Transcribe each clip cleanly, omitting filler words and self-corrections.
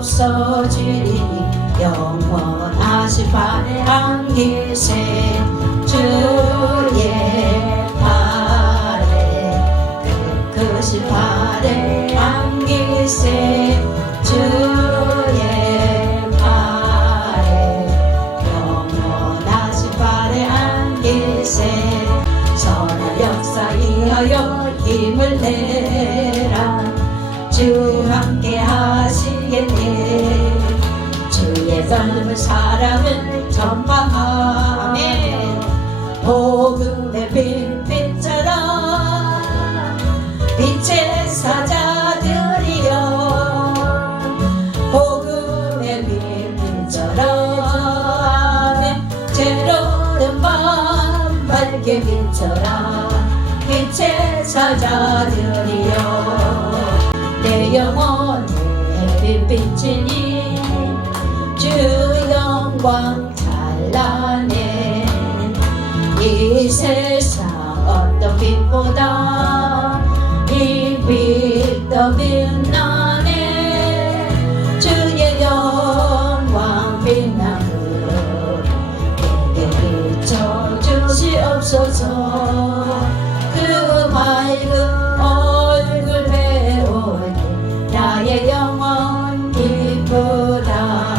없어지리니 영원하신 발에 안기세 주의 발에 그 발에 안기세 주의 발에 영원하신 발에 안기세 선한 역사이하여 힘을 내라 주 함께 하시겠네 주의 젊은 사랑을 전파하네 복음의 빛처럼 빛의 사자들이여 복음의 빛처럼 제로는 밤 밝게 빛처럼 빛의 사자들이여 내 영혼의 빛이니 주 영광 찬란해 이 세상 어떤 빛보다 이 빛 더 빛나네 주의 영광 빛나고 내게 비춰주시옵소서 그 맑은 얼굴 배울 때 나의 영혼 기쁘다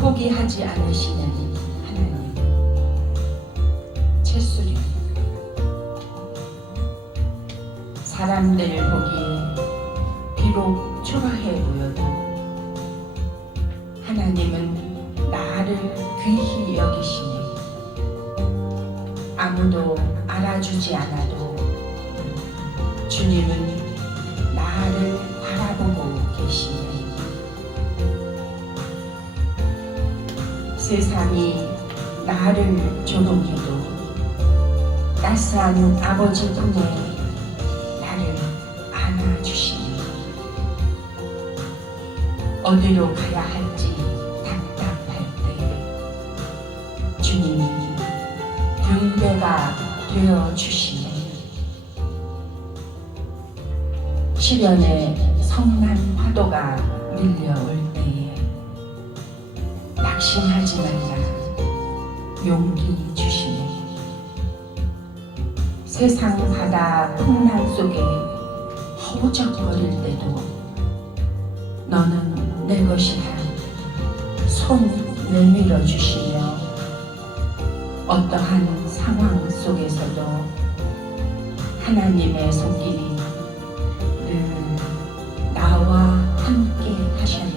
포기하지 않으시는 하나님 채술이 사람들 보기에 비록 초라해 보여도 하나님은 나를 귀히 여기시니 아무도 알아주지 않아도 주님은 나를 바라보고 계시니 세상이 나를 조롱해도 따스한 아버지 품에 나를 안아주시니 어디로 가야 할지 답답할 때 주님이 등대가 되어주시니 시련의 성난 파도가 밀려올 때에 낙심하지 말라 용기 주시네 세상 바다 풍랑 속에 허우적거릴 때도 너는 내 것이다 손 내밀어 주시며 어떠한 상황 속에서도 하나님의 손길이 늘 나와 함께 하셨네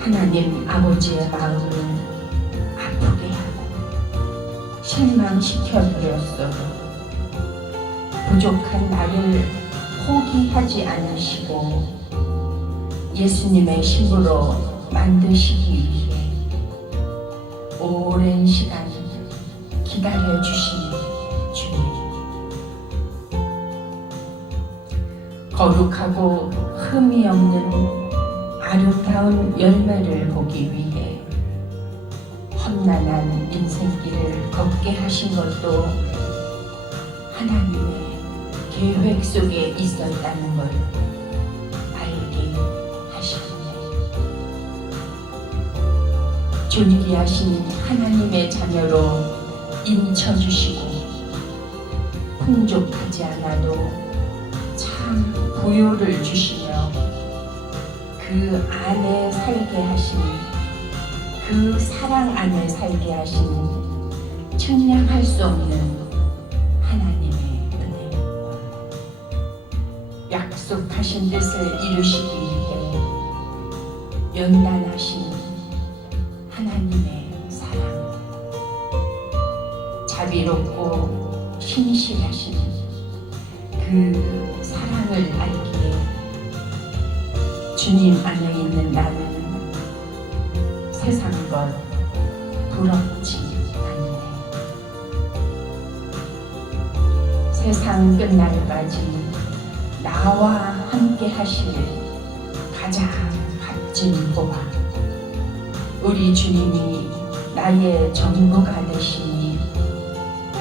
하나님 아버지의 마음을 아프게 하고 실망시켜 드렸어도 부족한 나를 포기하지 않으시고 예수님의 신부로 만드시기 위해 오랜 시간 기다려 주신 주님 거룩하고 흠이 없는 아름다운 열매를 보기 위해 험난한 인생길을 걷게 하신 것도 하나님의 계획 속에 있었다는 걸 알게 존귀하신 하나님의 자녀로 인쳐주시고 풍족하지 않아도 참 부요를 주시며 그 안에 살게 하신, 그 사랑 안에 살게 하신 측량할 수 없는 하나님의 은혜, 약속하신 뜻을 이루시기 위해 연단하신 하나님의 사랑, 자비롭고 신실하신 그 사랑을 알기에 주님 안에 있는 나는 세상 것 부럽지 않네. 세상 끝날까지 나와 함께 하실 가장 값진 보화, 우리 주님이 나의 전부가 되시니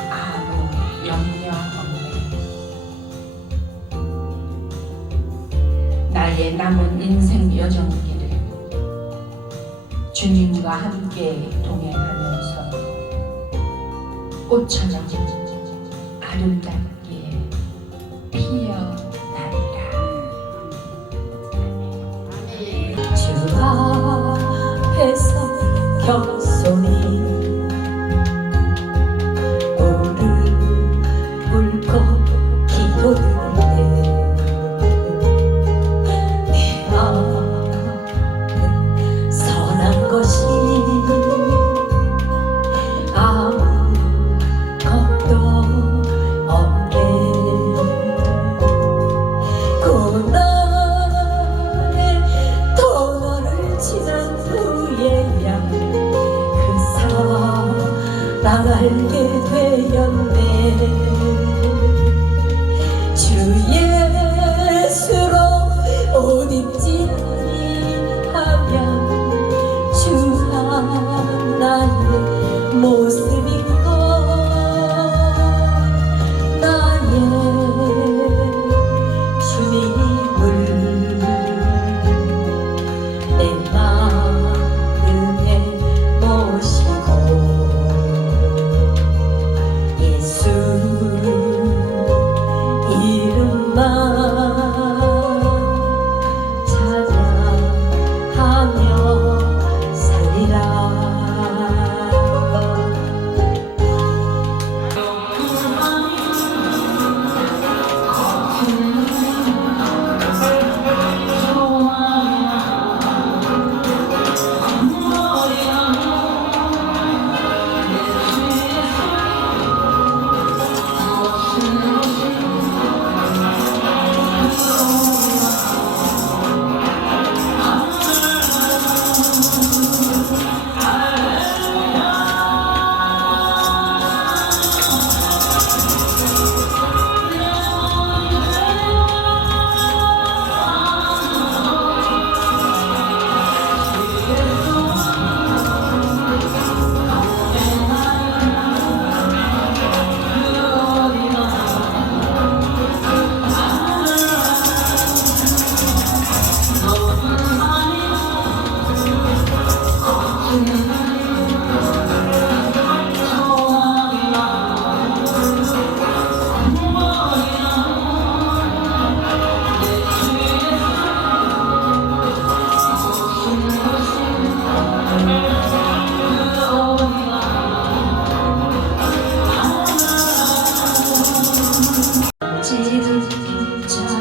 아무 염려 없네. 나의 남은 인생 여정길을 주님과 함께 동행하면서 꽃처럼 아름답게 피어나리라. 주 앞에서 겸손히 무릎 꿇고 기도드릴 때내 마음은 선한 것이 아무것도 없네. 고난의 터널을 지난 후에야 그 사랑 알게 되었네. 주 예수로 옷 입지 아니하면 주 하나의 모습인가. 나의 주님을 내 마음에 모시고 예수 이름만 찬양하며 살리라.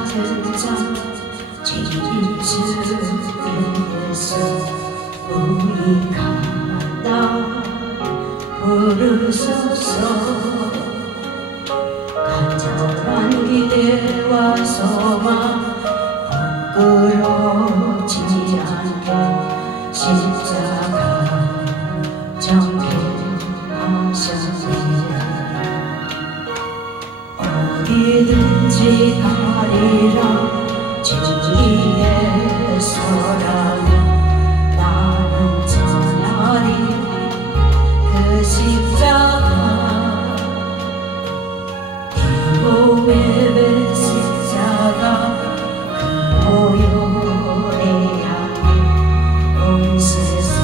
작은 자 죄인 주에서 우리가 나 부르소서. 간절한 기대와 소망 부끄러지지 않게 십자가 정결하셨네. 어디든지 가리라. 진리에 서라면 나는 전하리. 그 십자가 보배의 십자가 그 보혈의 향이 온 세상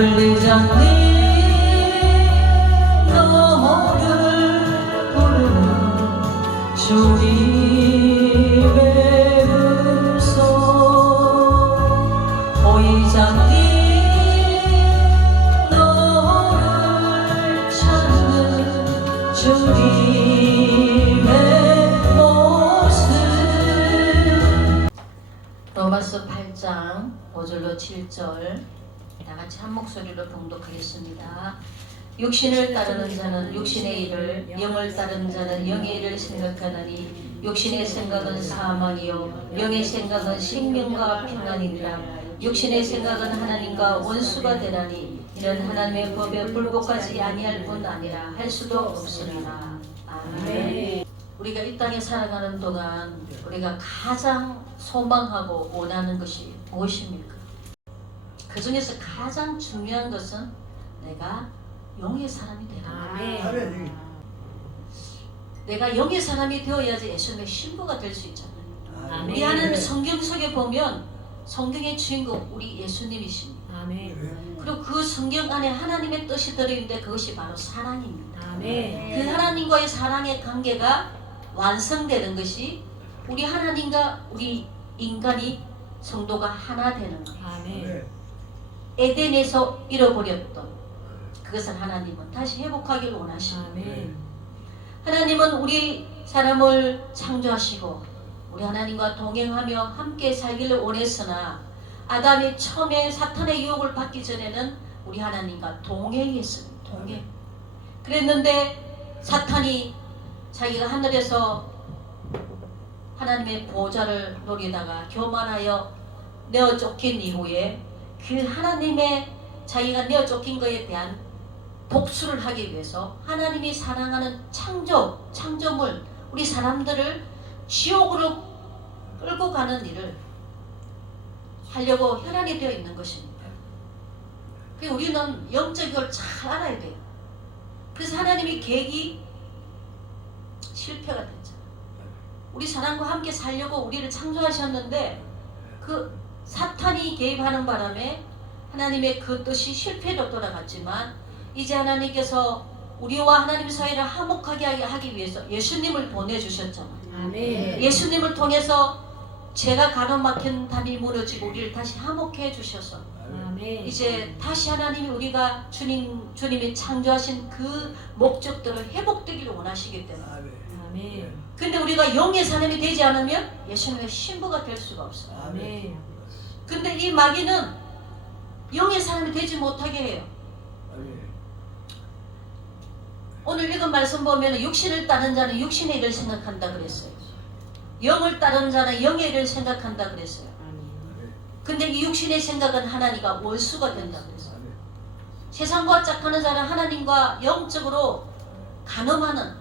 들리잖니 너를 부르는 주님의 음성 보이잖니 너를 찾는 주님의 모습. 로마서 8장 5절로 7절 다 같이 한 목소리로 봉독하겠습니다. 육신을 따르는 자는 육신의 일을, 영을 따르는 자는 영의 일을 생각하느니 육신의 생각은 사망이요 영의 생각은 생명과 평안이니라. 육신의 생각은 하나님과 원수가 되나니 이는 하나님의 법에 불복하지 아니할 뿐 아니라 할 수도 없으리라. 아멘. 우리가 이 땅에 살아가는 동안 우리가 가장 소망하고 원하는 것이 무엇입니까? 그 중에서 가장 중요한 것은 내가 영의 사람이 되라. 아멘. 내가 영의 사람이 되어야지 예수님의 신부가 될 수 있잖아요. 아멘. 우리 하나님 성경 속에 보면 성경의 주인공 우리 예수님이십니다. 아멘. 그리고 그 성경 안에 하나님의 뜻이 들어있는데 그것이 바로 사랑입니다. 아멘. 그 하나님과의 사랑의 관계가 완성되는 것이 우리 하나님과 우리 인간이 성도가 하나 되는 거예요. 아멘. 에덴에서 잃어버렸던 그것을 하나님은 다시 회복하기를 원하십니다. 아멘. 하나님은 우리 사람을 창조하시고 우리 하나님과 동행하며 함께 살기를 원했으나 아담이 처음에 사탄의 유혹을 받기 전에는 우리 하나님과 동행했습니다. 동행. 그랬는데 사탄이 자기가 하늘에서 하나님의 보좌를 노리다가 교만하여 내어 쫓긴 이후에 그 하나님의 자기가 내어 쫓긴 것에 대한 복수를 하기 위해서 하나님이 사랑하는 창조물 우리 사람들을 지옥으로 끌고 가는 일을 하려고 혈안이 되어 있는 것입니다. 그래서 우리는 영적인 걸 잘 알아야 돼요. 그래서 하나님이 계획이 실패가 됐잖아요. 우리 사람과 함께 살려고 우리를 창조하셨는데 그 사탄이 개입하는 바람에 하나님의 그 뜻이 실패로 돌아갔지만 이제 하나님께서 우리와 하나님 사이를 화목하게 하기 위해서 예수님을 보내주셨잖아요. 아멘. 예수님을 통해서 죄가 가로막힌 담이 무너지고 우리를 다시 화목해 주셔서 아멘. 이제 다시 하나님이 우리가 주님이 창조하신 그 목적들을 회복되기를 원하시기 때문에 아멘. 근데 우리가 영의 사람이 되지 않으면 예수님의 신부가 될 수가 없어요. 아멘. 근데 이 마귀는 영의 사람이 되지 못하게 해요. 오늘 읽은 말씀 보면 육신을 따른 자는 육신의 일을 생각한다 그랬어요. 영을 따르는 자는 영의 일을 생각한다 그랬어요. 근데 이 육신의 생각은 하나님과 원수가 된다 그랬어요. 세상과 짝하는 자는 하나님과 영적으로 간음하는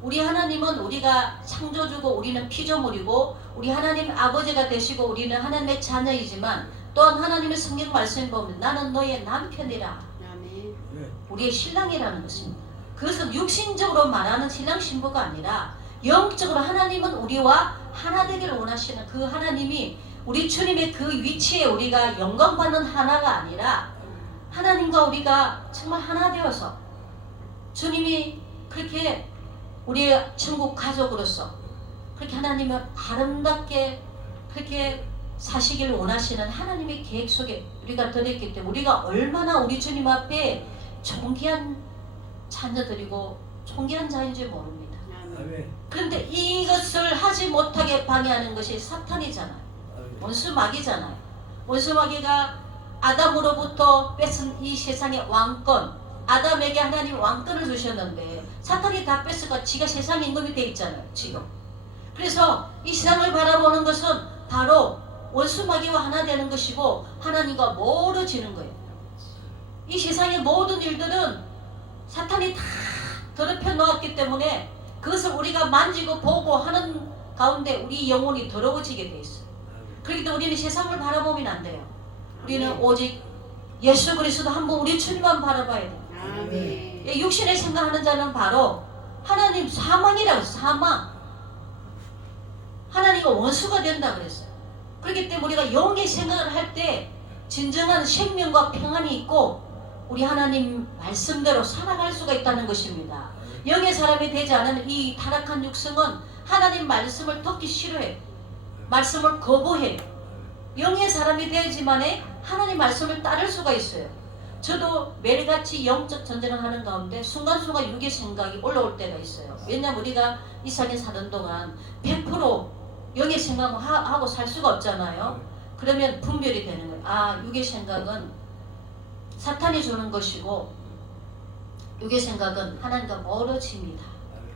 우리 하나님은 우리가 창조주고 우리는 피조물이고 우리 하나님 아버지가 되시고 우리는 하나님의 자녀이지만 또한 하나님의 성경 말씀을 보면 나는 너의 남편이라 우리의 신랑이라는 것입니다. 그것은 육신적으로 말하는 신랑 신부가 아니라 영적으로 하나님은 우리와 하나 되기를 원하시는 그 하나님이 우리 주님의 그 위치에 우리가 영광받는 하나가 아니라 하나님과 우리가 정말 하나 되어서 주님이 그렇게 우리의 천국 가족으로서 그렇게 하나님을 아름답게 그렇게 사시기를 원하시는 하나님의 계획 속에 우리가 들어있기 때문에 우리가 얼마나 우리 주님 앞에 존귀한 자녀들이고 존귀한 자인 줄 모릅니다. 그런데 이것을 하지 못하게 방해하는 것이 사탄이잖아요. 원수 마귀잖아요. 원수 마귀가 아담으로부터 뺏은 이 세상의 왕권, 아담에게 하나님 왕권을 주셨는데 사탄이 다 뺏어가 지가 세상 임금이 돼 있잖아요. 지금. 그래서 이 세상을 바라보는 것은 바로 원수 마귀와 하나 되는 것이고 하나님과 멀어지는 거예요. 이 세상의 모든 일들은 사탄이 다 더럽혀 놓았기 때문에 그것을 우리가 만지고 보고 하는 가운데 우리 영혼이 더러워지게 돼 있어요. 그렇기 때문에 우리는 세상을 바라보면 안 돼요. 우리는 오직 예수 그리스도 한번 우리 주님만 바라봐야 돼요. 아멘. 육신에 생각하는 자는 바로 하나님 사망이라고 사망. 하나님과 원수가 된다 그랬어요. 그렇기 때문에 우리가 영의 생각을 할 때 진정한 생명과 평안이 있고 우리 하나님 말씀대로 살아갈 수가 있다는 것입니다. 영의 사람이 되지 않은 이 타락한 육성은 하나님 말씀을 듣기 싫어해. 말씀을 거부해. 영의 사람이 되어야지만에 하나님 말씀을 따를 수가 있어요. 저도 매일같이 영적 전쟁을 하는 가운데 순간순간 육의 생각이 올라올 때가 있어요. 왜냐하면 우리가 이 세상에 사는 동안 100% 영의 생각을 하고 살 수가 없잖아요. 그러면 분별이 되는 거예요. 아, 육의 생각은 사탄이 주는 것이고 육의 생각은 하나님과 멀어집니다.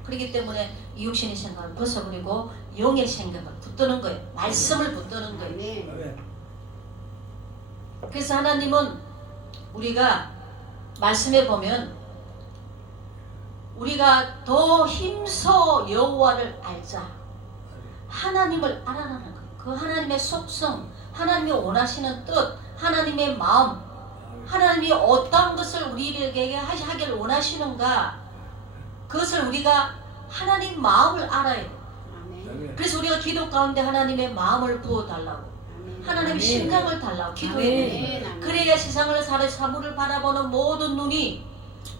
그렇기 때문에 이 육신의 생각을 벗어버리고 영의 생각을 붙드는 거예요. 말씀을 붙드는 거예요. 그래서 하나님은 우리가 말씀에 보면 우리가 더 힘써 여호와를 알자. 하나님을 알아라는 거예요. 그 하나님의 속성, 하나님이 원하시는 뜻, 하나님의 마음, 하나님이 어떤 것을 우리에게 하기를 원하시는가, 그것을 우리가 하나님 마음을 알아야 돼요. 그래서 우리가 기도 가운데 하나님의 마음을 부어달라고, 하나님의 심장을 달라고 기도해야 돼요. 그래야 세상을 사물을 바라보는 모든 눈이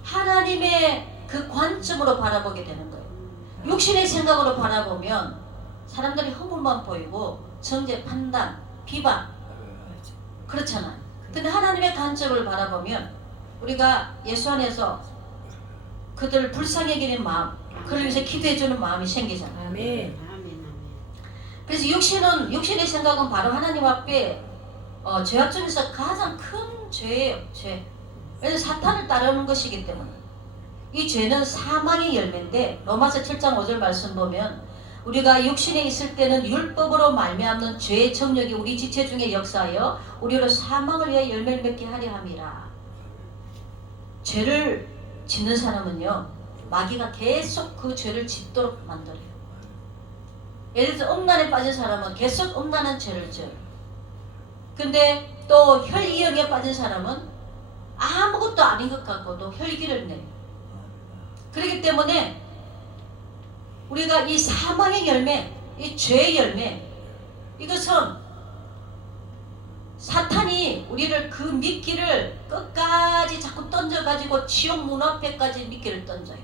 하나님의 그 관점으로 바라보게 되는 거예요. 육신의 생각으로 바라보면 사람들이 허물만 보이고 정죄, 판단, 비방 그렇잖아요. 근데 하나님의 관점을 바라보면 우리가 예수 안에서 그들을 불쌍히 여기는 마음, 그를 위해서 기도해주는 마음이 생기잖아요. 아멘. 그래서 육신의 생각은 바로 하나님 앞에 죄악 중에서 가장 큰 죄예요. 죄. 왜냐하면 사탄을 따르는 것이기 때문에. 이 죄는 사망의 열매인데 로마서 7장 5절 말씀 보면 우리가 육신에 있을 때는 율법으로 말미암는 죄의 정력이 우리 지체 중에 역사하여 우리로 사망을 위해 열매를 맺게 하려 함이라. 죄를 짓는 사람은요, 마귀가 계속 그 죄를 짓도록 만들어요. 예를 들어서 음란에 빠진 사람은 계속 음란한 죄를 져요. 근데 또 혈기형에 빠진 사람은 아무것도 아닌 것 같고도 혈기를 내요. 그렇기 때문에 우리가 이 사망의 열매, 이 죄의 열매, 이것은 사탄이 우리를 그 미끼를 끝까지 자꾸 던져가지고 지옥 문 앞에까지 미끼를 던져요.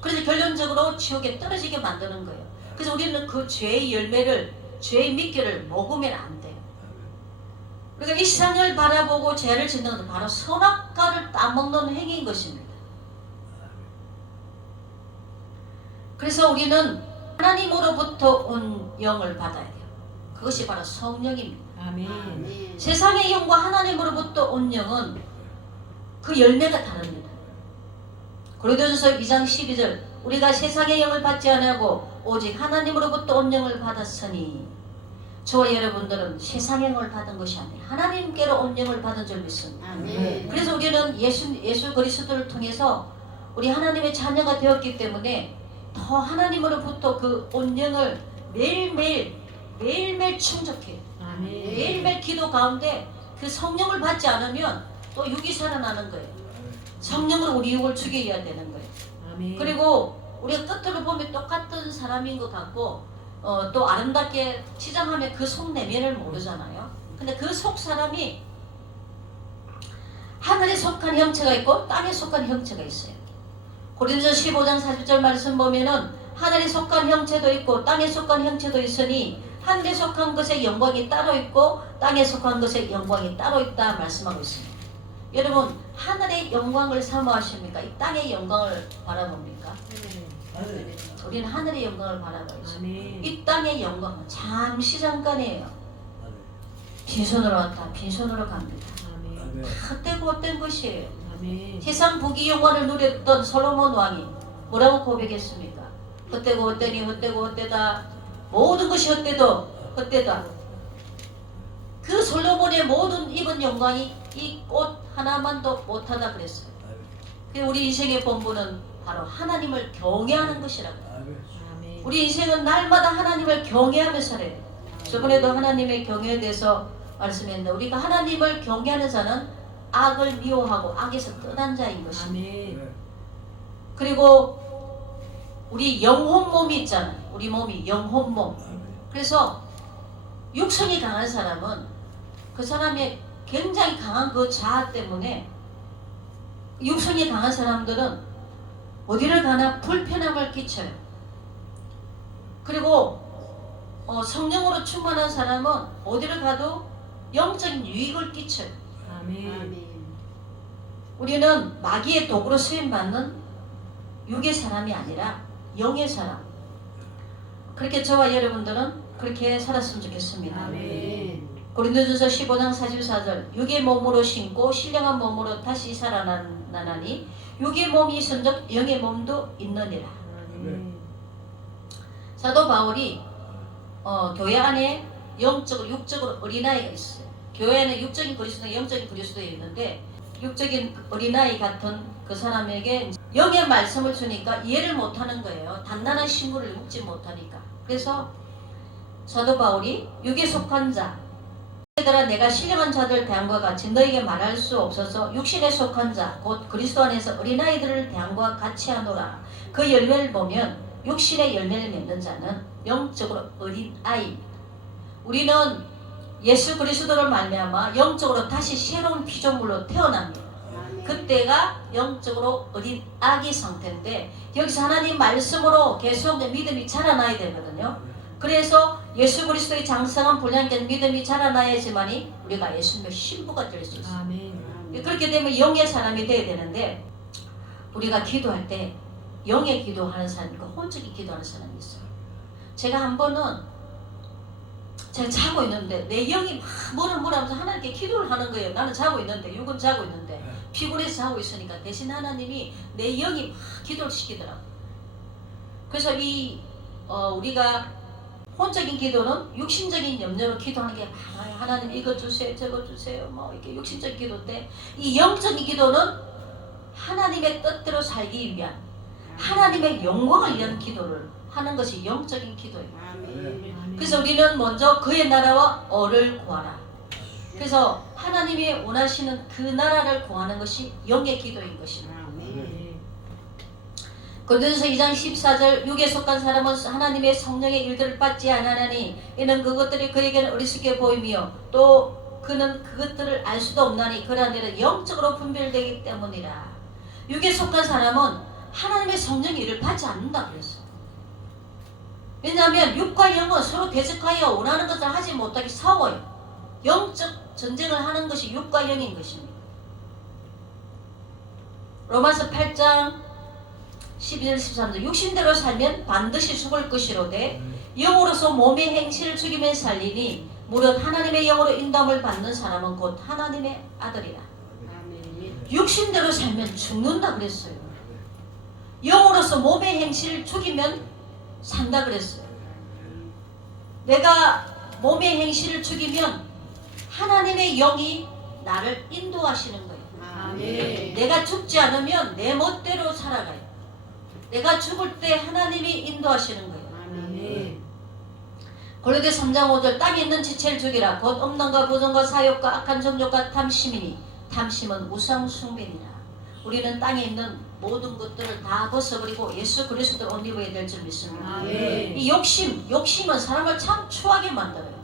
그래서 결론적으로 지옥에 떨어지게 만드는 거예요. 그래서 우리는 그 죄의 열매를, 죄의 미끼를 먹으면 안 돼요. 그러니까 이 세상을 바라보고 죄를 짓는 것은 바로 선악과를 따먹는 행위인 것입니다. 그래서 우리는 하나님으로부터 온 영을 받아야 돼요. 그것이 바로 성령입니다. 아멘. 세상의 영과 하나님으로부터 온 영은 그 열매가 다릅니다. 고린도전서 2장 12절 우리가 세상의 영을 받지 아니하고 오직 하나님으로부터 온 영을 받았으니 저와 여러분들은 세상의 영을 받은 것이 아니라 하나님께로 온 영을 받은 줄 믿습니다. 그래서 우리는 예수 그리스도를 통해서 우리 하나님의 자녀가 되었기 때문에 더 하나님으로부터 그 온 영을 매일매일 충족해요. 매일매일 기도 가운데 그 성령을 받지 않으면 또 육이 살아나는 거예요. 성령으로 우리 육을 죽여야 되는 거예요. 아멘. 그리고 우리가 끝으로 보면 똑같은 사람인 것 같고 또 아름답게 치장하면 그 속 내면을 모르잖아요. 근데 그 속 사람이 하늘에 속한 형체가 있고 땅에 속한 형체가 있어요. 고린도전서 15장 40절 말씀 보면은 하늘에 속한 형체도 있고 땅에 속한 형체도 있으니 하늘에 속한 것의 영광이 따로 있고 땅에 속한 것의 영광이 따로 있다 말씀하고 있습니다. 여러분 하늘의 영광을 사모하십니까? 이 땅의 영광을 바라봅니까? 우리는 하늘의 영광을 바라봐야죠. 이 땅의 영광은 잠깐이에요. 빈손으로 왔다 빈손으로 갑니다. 헛되고 헛된 것이에요. 세상 부귀 영화를 누렸던 솔로몬 왕이 뭐라고 고백했습니까? 헛되고 헛되니 헛되고 헛되다. 모든 것이 헛되도 헛되다. 그 솔로몬의 모든 입은 영광이 이 꽃 하나만도 못하다 그랬어요. 우리 인생의 본분은 바로 하나님을 경외하는 것이라고. 우리 인생은 날마다 하나님을 경외하며 살아야 돼요. 저번에도 하나님의 경외에 대해서 말씀했는데 우리가 하나님을 경외하는 자는 악을 미워하고 악에서 떠난 자인 것입니다. 그리고 우리 영혼 몸이 있잖아요. 우리 몸이 영혼 몸. 그래서 육성이 강한 사람은 그 사람의 굉장히 강한 그 자아 때문에 육성이 강한 사람들은 어디를 가나 불편함을 끼쳐요. 그리고 성령으로 충만한 사람은 어디를 가도 영적인 유익을 끼쳐요. 아멘. 우리는 마귀의 도구로 쓰임받는 육의 사람이 아니라 영의 사람. 그렇게 저와 여러분들은 그렇게 살았으면 좋겠습니다. 아멘. 고린도전서 15장 44절 육의 몸으로 신고 신령한 몸으로 다시 살아나나니 육의 몸이 있은즉 영의 몸도 있느니라. 아멘. 사도 바울이 교회 안에 영적으로 육적으로 어린아이가 있어요. 교회 안에 육적인 그리스도, 영적인 그리스도가 있는데 육적인 어린아이 같은 그 사람에게 영의 말씀을 주니까 이해를 못하는 거예요. 단단한 신구를 묵지 못하니까. 그래서 사도 바울이 육에 속한 자 얘들아 내가 신령한 자들 대함과 같이 너에게 말할 수 없어서 육신에 속한 자 곧 그리스도 안에서 어린아이들을 대함과 같이 하노라. 그 열매를 보면 육신의 열매를 맺는 자는 영적으로 어린아이. 우리는 예수 그리스도를 말미암아 영적으로 다시 새로운 피조물로 태어납니다. 그때가 영적으로 어린 아기 상태인데 여기서 하나님 말씀으로 계속 믿음이 자라나야 되거든요. 그래서 예수 그리스도의 장성한 분량된 믿음이 자라나야지만이 우리가 예수님의 신부가 될 수 있어요. 아멘. 그렇게 되면 영의 사람이 돼야 되는데 우리가 기도할 때 영의 기도하는 사람 있고 혼적인 기도하는 사람이 있어요. 제가 한 번은 제가 자고 있는데 내 영이 막 뭐를 하면서 하나님께 기도를 하는 거예요. 나는 자고 있는데 육은 자고 있는데 피곤해서 자고 있으니까 대신 하나님이 내 영이 막 기도를 시키더라고요. 그래서 우리가 혼적인 기도는 육신적인 염려로 기도하는 게 많아요. 하나님 이거 주세요 저거 주세요 뭐 이렇게 육신적인 기도인데 이 영적인 기도는 하나님의 뜻대로 살기 위한 하나님의 영광을 위한 기도를 하는 것이 영적인 기도예요. 그래서 우리는 먼저 그의 나라와 어를 구하라. 그래서 하나님이 원하시는 그 나라를 구하는 것이 영의 기도인 것입니다. 고린도전서 2장 14절 육에 속한 사람은 하나님의 성령의 일들을 받지 않으나니 이는 그것들이 그에게는 어리석게 보이며 또 그는 그것들을 알 수도 없나니 그러한 일은 영적으로 분별되기 때문이라. 육에 속한 사람은 하나님의 성령의 일을 받지 않는다 그랬어요. 왜냐하면 육과 영은 서로 대적하여 원하는 것을 하지 못하게 싸워요. 영적 전쟁을 하는 것이 육과 영인 것입니다. 로마서 8장 12절 13절 육신대로 살면 반드시 죽을 것이로되 영으로서 몸의 행실을 죽이면 살리니 무릇 하나님의 영으로 인도함을 받는 사람은 곧 하나님의 아들이라. 육신대로 살면 죽는다 그랬어요. 영으로서 몸의 행실을 죽이면 산다 그랬어요. 내가 몸의 행실을 죽이면 하나님의 영이 나를 인도하시는 거예요. 아멘. 내가 죽지 않으면 내 멋대로 살아가요. 내가 죽을 때 하나님이 인도하시는 거예요. 아멘. 고린도서 3장 5절 땅에 있는 지체를 죽이라. 곧 음란과 부정과 사욕과 악한 정욕과 탐심이니 탐심은 우상 숭배니라. 우리는 땅에 있는 모든 것들을 다 벗어버리고 예수 그리스도를 옷 입어야 될 줄 믿습니다. 아멘. 이 욕심은 사람을 참 추하게 만들어요.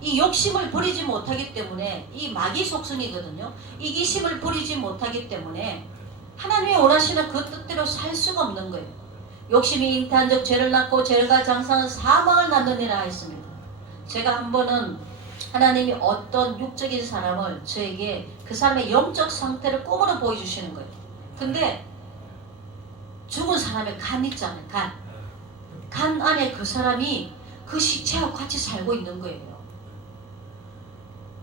이 욕심을 버리지 못하기 때문에 이 마귀 속성이거든요. 이기심을 버리지 못하기 때문에 하나님이 원하시는 그 뜻대로 살 수가 없는 거예요. 욕심이 잉태한 적 죄를 낳고 죄가 장사는 사망을 낳느니라 했습니다. 제가 한 번은 하나님이 어떤 육적인 사람을 저에게 그 사람의 영적 상태를 꿈으로 보여주시는 거예요. 근데 죽은 사람의 간 있잖아요. 간 안에 그 사람이 그 시체하고 같이 살고 있는 거예요.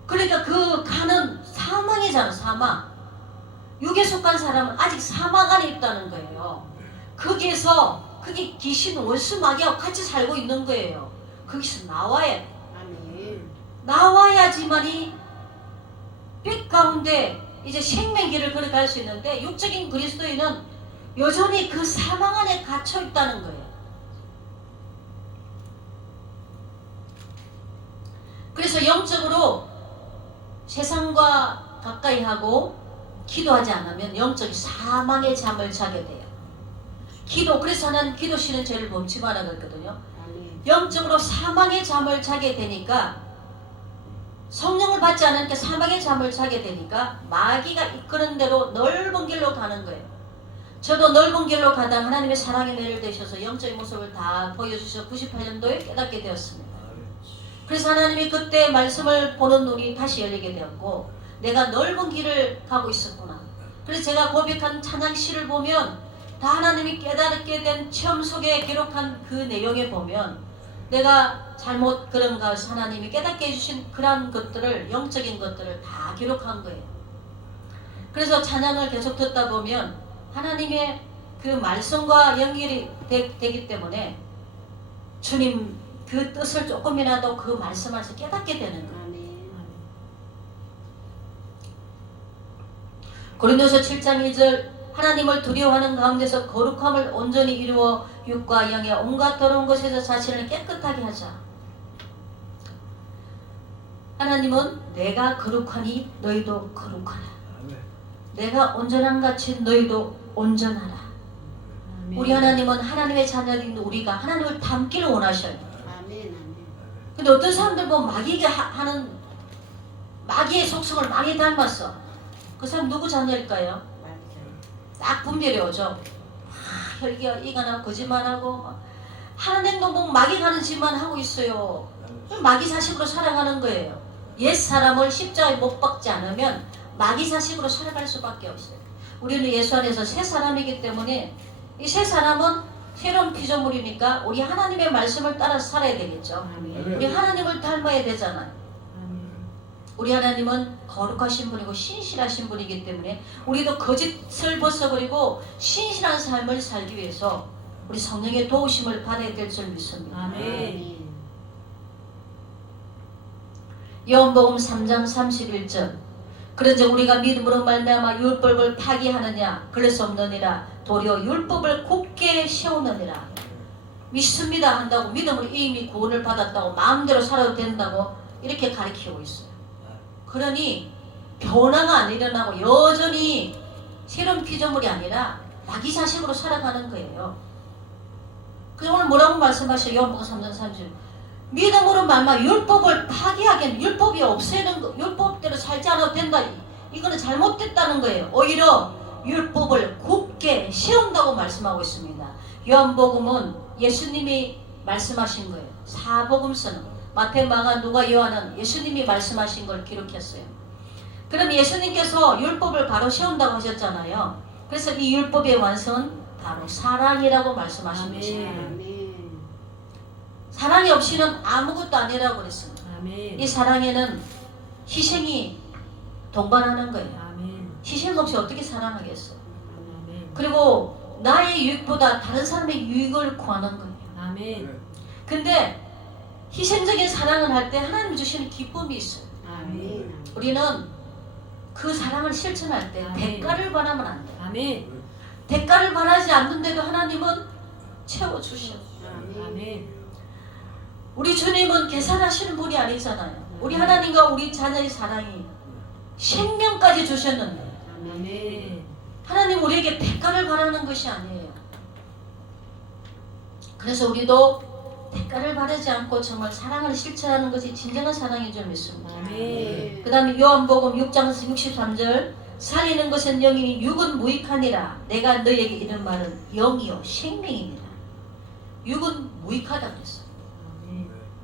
그러니까 그 간은 사망이잖아. 사망. 육에 속한 사람은 아직 사망 안에 있다는 거예요. 거기에서 그게 귀신 원수 마귀하고 같이 살고 있는 거예요. 거기서 나와야 돼. 나와야지만이 빛 가운데 이제 생명길을 걸어갈 수 있는데 육적인 그리스도인은 여전히 그 사망 안에 갇혀 있다는 거예요. 그래서 영적으로 세상과 가까이 하고 기도하지 않으면 영적인 사망의 잠을 자게 돼요. 그래서 하나님 기도 쉬는 죄를 범치 말라 그랬거든요. 영적으로 사망의 잠을 자게 되니까 성령을 받지 않으니까 사망의 잠을 자게 되니까 마귀가 이끄는 대로 넓은 길로 가는 거예요. 저도 넓은 길로 가다 하나님의 사랑의 매를 되셔서 영적인 모습을 다 보여주셔서 98년도에 깨닫게 되었습니다. 그래서 하나님이 그때 말씀을 보는 눈이 다시 열리게 되었고 내가 넓은 길을 가고 있었구나. 그래서 제가 고백한 찬양시를 보면 다 하나님이 깨닫게 된 체험 속에 기록한 그 내용에 보면 내가 잘못 그런가 해서 하나님이 깨닫게 해주신 그런 것들을 영적인 것들을 다 기록한 거예요. 그래서 찬양을 계속 듣다 보면 하나님의 그 말씀과 연결이 되기 때문에 주님 그 뜻을 조금이라도 그 말씀에서 깨닫게 되는 거예요. 고린도서 7장 1절 하나님을 두려워하는 가운데서 거룩함을 온전히 이루어 육과 영의 온갖 더러운 것에서 자신을 깨끗하게 하자. 하나님은 내가 거룩하니 너희도 거룩하라. 내가 온전한 같이 너희도 온전하라. 우리 하나님은 하나님의 자녀인 우리가 하나님을 닮기를 원하셔요. 근데 어떤 사람들 보면 마귀가 하는 마귀의 속성을 많이 닮았어. 그 사람 누구 자녀일까요? 딱 분별이 오죠. 혈기가 이거나 거짓말하고 하는 행동 보면 마귀 가는 짓만 하고 있어요. 마귀 사식으로 살아가는 거예요. 옛 사람을 십자가에 못 박지 않으면 마귀 사식으로 살아갈 수밖에 없어요. 우리는 예수 안에서 새 사람이기 때문에 이 새 사람은 새로운 피조물이니까 우리 하나님의 말씀을 따라서 살아야 되겠죠. 우리 하나님을 닮아야 되잖아요. 우리 하나님은 거룩하신 분이고 신실하신 분이기 때문에 우리도 거짓을 벗어버리고 신실한 삶을 살기 위해서 우리 성령의 도우심을 받아야 될 줄 믿습니다. 아멘. 요한복음 3장 31절 그런즉 우리가 믿음으로 말미암아 율법을 파기하느냐 그럴 수 없느니라 도리어 율법을 굳게 세우느니라. 믿습니다 한다고 믿음으로 이미 구원을 받았다고 마음대로 살아도 된다고 이렇게 가르치고 있어요. 그러니 변화가 안 일어나고 여전히 새로운 피조물이 아니라 마귀 자식으로 살아가는 거예요. 그래서 오늘 뭐라고 말씀하셔요? 요한복음 3장 30절 믿음으로 말마 율법을 파기하기엔 율법이 없애는 거, 율법대로 살지 않아도 된다. 이거는 잘못됐다는 거예요. 오히려 율법을 굳게 세운다고 말씀하고 있습니다. 요한복음은 예수님이 말씀하신 거예요. 사복음서는 마태, 마가, 누가, 요한은 예수님이 말씀하신 걸 기록했어요. 그럼 예수님께서 율법을 바로 세운다고 하셨잖아요. 그래서 이 율법의 완성은 바로 사랑이라고 말씀하신 것입니다. 사랑이 없이는 아무것도 아니라고 그랬습니다. 아멘. 이 사랑에는 희생이 동반하는 거예요. 아멘. 희생 없이 어떻게 사랑하겠어? 아멘. 그리고 나의 유익보다 다른 사람의 유익을 구하는 거예요. 아멘. 근데 희생적인 사랑을 할 때 하나님 주시는 기쁨이 있어요. 아멘. 우리는 그 사랑을 실천할 때 아멘. 대가를 바라면 안 돼요. 아멘. 대가를 바라지 않는데도 하나님은 채워주셔. 아멘. 우리 주님은 계산하시는 분이 아니잖아요. 우리 하나님과 우리 자녀의 사랑이 생명까지 주셨는데 아멘. 하나님 우리에게 대가를 바라는 것이 아니에요. 그래서 우리도 대가를 바라지 않고 정말 사랑을 실천하는 것이 진정한 사랑인 줄 믿습니다. 아멘. 그 다음에 요한복음 6장 63절 살리는 것은 영이니 육은 무익하니라 내가 너희에게 이런 말은 영이요 생명입니다. 육은 무익하다 그랬어요.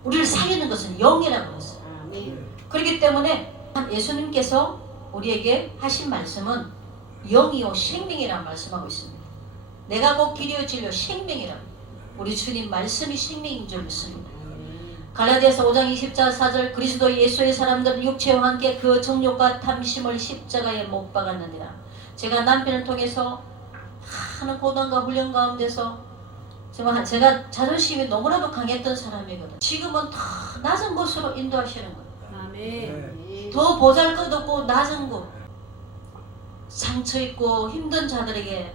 우리를 살리는 것은 영이라고 했어요. 그렇기 때문에 예수님께서 우리에게 하신 말씀은 영이요 생명이라고 말씀하고 있습니다. 내가 곧 길이요 진리요 생명이라고. 우리 주님 말씀이 생명인 줄 믿습니다. 갈라디아서 5장 24절 그리스도 예수의 사람들은 육체와 함께 그 정욕과 탐심을 십자가에 못 박았느니라. 제가 남편을 통해서 하는 고난과 훈련 가운데서 정말 제가 자존심이 너무나도 강했던 사람이거든. 지금은 더 낮은 곳으로 인도하시는 거예요. 아멘. 더 보잘것없고 낮은 곳, 상처 있고 힘든 자들에게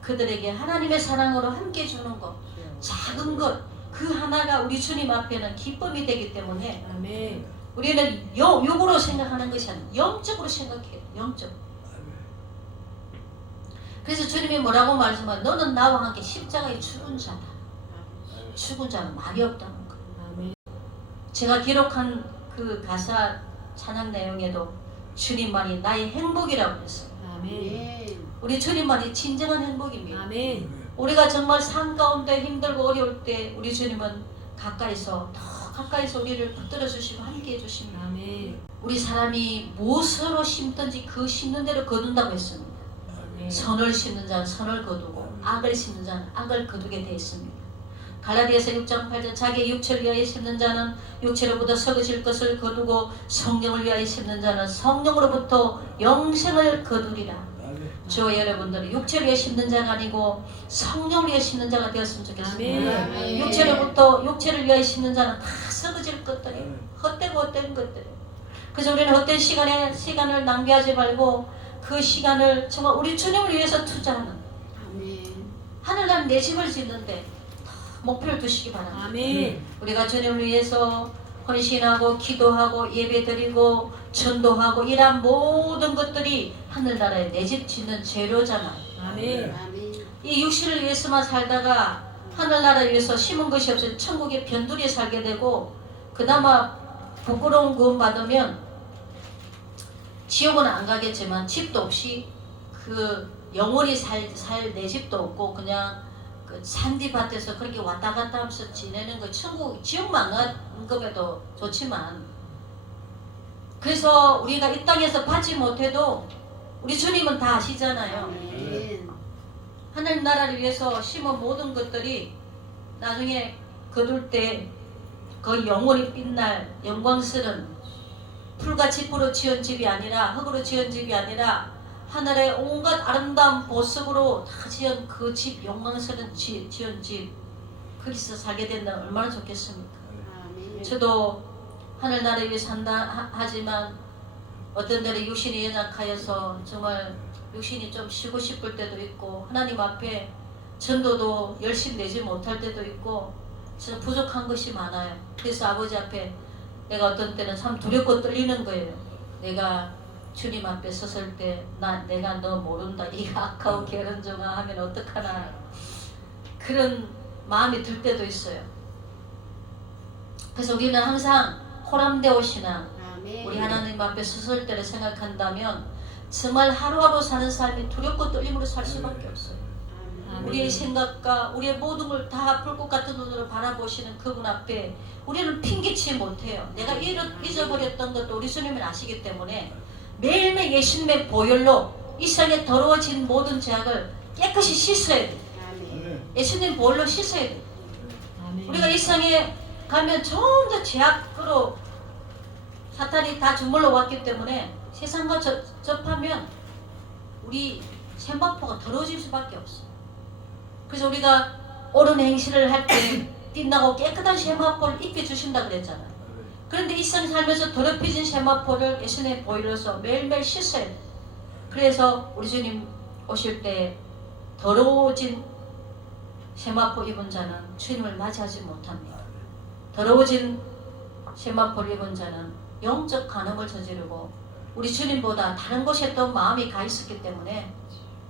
그들에게 하나님의 사랑으로 함께 주는 것, 작은 것, 그 하나가 우리 주님 앞에는 기쁨이 되기 때문에 아멘. 우리는 육으로 생각하는 것이 아니라 영적으로 생각해요. 영적. 그래서 주님이 뭐라고 말씀하세요? 너는 나와 함께 십자가에 죽은 자다. 죽은 자는 말이 없다는 거예요. 아멘. 제가 기록한 그 가사 찬양 내용에도 주님만이 나의 행복이라고 했어요. 아멘. 우리 주님만이 진정한 행복입니다. 아멘. 우리가 정말 삶 가운데 힘들고 어려울 때 우리 주님은 가까이서 더 가까이서 우리를 붙들어 주시고 함께 해주십니다. 아멘. 우리 사람이 무엇으로 심든지 그 심는 대로 거둔다고 했습니다. 아멘. 선을 심는 자는 선을 거두고 악을 심는 자는 악을 거두게 되어 있습니다. 갈라디아서 6장 8절 자기의 육체를 위하여 심는 자는 육체로부터 썩어질 것을 거두고 성령을 위하여 심는 자는 성령으로부터 영생을 거두리라. 주와 여러분들이 육체를 위해 심는 자가 아니고 성령을 위해 심는 자가 되었으면 좋겠습니다. 아멘. 육체를 위하여 심는 자는 다 썩어질 것들이 헛되고 헛된 것들이. 그래서 우리는 헛된 시간을 낭비하지 말고 그 시간을 정말 우리 주님을 위해서 투자하는 하늘나라 내 집을 짓는데 목표를 두시기 바랍니다. 아멘. 우리가 주님을 위해서 헌신하고 기도하고 예배드리고 전도하고 이러한 모든 것들이 하늘나라에 내 집 짓는 재료잖아. 아멘. 이 육신을 위해서만 살다가 하늘나라를 위해서 심은 것이 없어서 천국의 변두리에 살게 되고 그나마 부끄러운 구원 받으면 지옥은 안 가겠지만 집도 없이 그 영원히 살 내 집도 없고 그냥 그 산디밭에서 그렇게 왔다 갔다 하면서 지내는 거 천국 지옥만 간 것에도 좋지만 그래서 우리가 이 땅에서 받지 못해도 우리 주님은 다 아시잖아요. 하늘나라를 위해서 심은 모든 것들이 나중에 거둘 때 그 영원히 빛날 영광스러운 풀같이 풀어 지은 집이 아니라 흙으로 지은 집이 아니라 하늘의 온갖 아름다운 보석으로 다 지은 그 집 영광스러운 지은 집 거기서 살게 된다면 얼마나 좋겠습니까? 저도 하늘나라에 위해 산다 하지만 어떤 때는 육신이 연약하여서 정말 육신이 좀 쉬고 싶을 때도 있고 하나님 앞에 전도도 열심히 내지 못할 때도 있고 진짜 부족한 것이 많아요. 그래서 아버지 앞에 내가 어떤 때는 참 두렵고 떨리는 거예요. 내가 주님 앞에 섰을 때 내가 너 모른다 이 아까운 게으른종아 하면 어떡하나 그런 마음이 들 때도 있어요. 그래서 우리는 항상 호람되오 신앙 우리 하나님 앞에 섰을 때를 생각한다면 정말 하루하루 사는 삶이 두렵고 떨림으로 살 수밖에 없어요. 우리의 생각과 우리의 모든 걸 다 불꽃 같은 눈으로 바라보시는 그분 앞에 우리는 핑계치 못해요. 내가 잊어버렸던 것도 우리 주님은 아시기 때문에 매일매일 예수님의 보혈로 이 세상에 더러워진 모든 죄악을 깨끗이 씻어야 돼요. 예수님 보혈로 씻어야 돼요. 우리가 이 세상에 가면 전부 죄악으로 사탄이 다 주물러 왔기 때문에 세상과 접하면 우리 세마포가 더러워질 수밖에 없어요. 그래서 우리가 옳은 행실을 할 때 빛나고 깨끗한 세마포를 입게 주신다 그랬잖아요. 그런데 이 세상 살면서 더럽혀진 세마포를 예수님의 보혈로서 매일매일 씻어야 돼요. 그래서 우리 주님 오실 때 더러워진 세마포 입은 자는 주님을 맞이하지 못합니다. 더러워진 세마포를 입은 자는 영적 간음을 저지르고 우리 주님보다 다른 곳에 또 마음이 가 있었기 때문에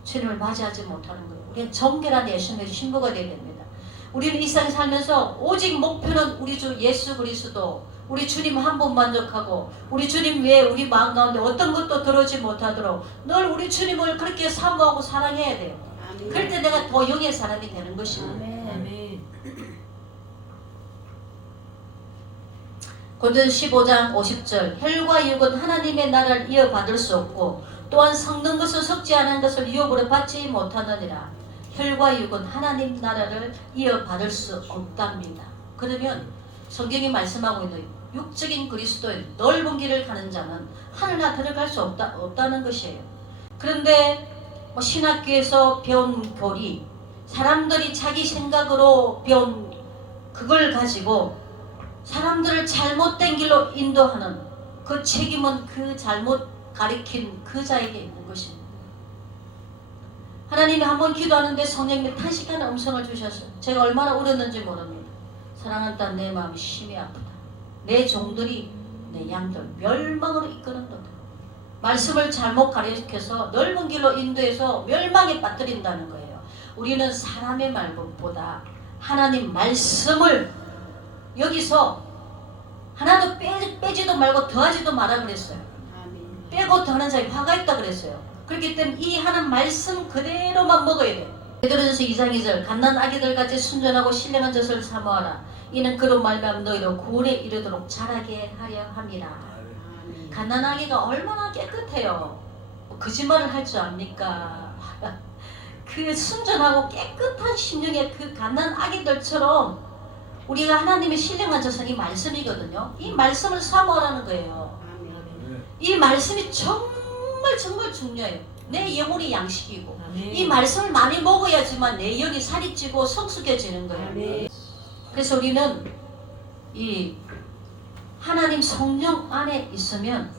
주님을 맞이하지 못하는 거예요. 우리는 정결한 예수님의 신부가 되어야 됩니다. 우리는 이 세상에 살면서 오직 목표는 우리 주 예수 그리스도 우리 주님 한 분 만족하고 우리 주님 외에 우리 마음 가운데 어떤 것도 들어오지 못하도록 늘 우리 주님을 그렇게 사모하고 사랑해야 돼요. 그럴 때 내가 더 영의 사람이 되는 것입니다. 아멘. 고린도서 15장 50절 혈과 육은 하나님의 나라를 이어받을 수 없고 또한 섞는 것을 섞지 않은 것을 유업으로 받지 못하느니라. 혈과 육은 하나님 나라를 이어받을 수 없답니다. 그러면 성경이 말씀하고 있는 육적인 그리스도인 넓은 길을 가는 자는 하늘나라 들어갈 수 없다는 것이에요. 그런데 신학교에서 배운 교리 사람들이 자기 생각으로 배운 그걸 가지고 사람들을 잘못된 길로 인도하는 그 책임은 그 잘못 가리킨 그 자에게 있는 것입니다. 하나님이 한번 기도하는데 성령님이 탄식하는 음성을 주셨어요. 제가 얼마나 울었는지 모릅니다. 사랑한다 내 마음이 심히 아프다. 내 종들이 내 양들 멸망으로 이끄는도다. 말씀을 잘못 가르쳐서 넓은 길로 인도해서 멸망에 빠뜨린다는 거예요. 우리는 사람의 말보다 하나님 말씀을 여기서 하나도 빼지도 말고 더하지도 마라 그랬어요. 아멘. 빼고 더하는 자에 화가 있다 그랬어요. 그렇기 때문에 이 하는 말씀 그대로만 먹어야 돼요. 베드로전서 2장 2절 갓난 아기들 같이 순전하고 신령한 젖을 사모하라. 이는 그로 말미암아 너희로 구원에 이르도록 자라게 하려 함이라. 아멘. 갓난 아기가 얼마나 깨끗해요. 거짓말을 할 줄 압니까? 그 순전하고 깨끗한 심령의 그 갓난 아기들처럼 우리가 하나님의 신령한 젖은 이 말씀이거든요. 이 말씀을 사모하라는 거예요. 아멘. 이 말씀이 정말 중요해요. 내 영혼이 양식이고 아멘. 이 말씀을 많이 먹어야지만 내 영이 살이 찌고 성숙해지는 거예요. 아멘. 그래서 우리는 이 하나님 성령 안에 있으면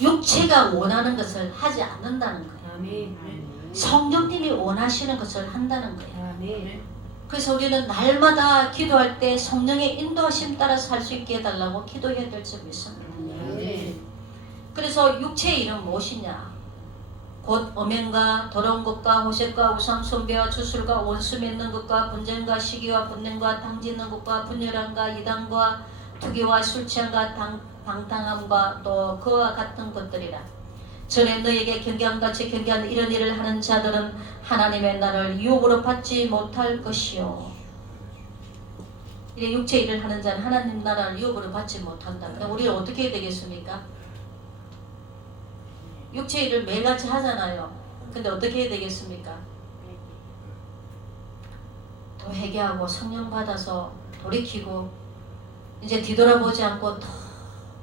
육체가 원하는 것을 하지 않는다는 거예요. 아멘. 성령님이 원하시는 것을 한다는 거예요. 아멘. 그래서 우리는 날마다 기도할 때 성령의 인도하심 따라 살 수 있게 해달라고 기도해야 될 줄 믿습니다. 아멘. 그래서 육체의 이름 무엇이냐? 곧 엄행과 더러운 것과 호색과 우상 숭배와 주술과 원수 맺는 것과 분쟁과 시기와 분냄과 당짓는 것과 분열함과 이단과 투기와 술 취함과 방탕함과 또 그와 같은 것들이라. 전에 너에게 경계함같이 경계하는 이런 일을 하는 자들은 하나님의 나라를 유혹으로 받지 못할 것이요. 이래 육체 일을 하는 자는 하나님 나라를 유혹으로 받지 못한다. 그럼 우리는 어떻게 해야 되겠습니까? 육체 일을 매일같이 하잖아요. 근데 어떻게 해야 되겠습니까? 더 회개하고 성령 받아서 돌이키고 이제 뒤돌아보지 않고 더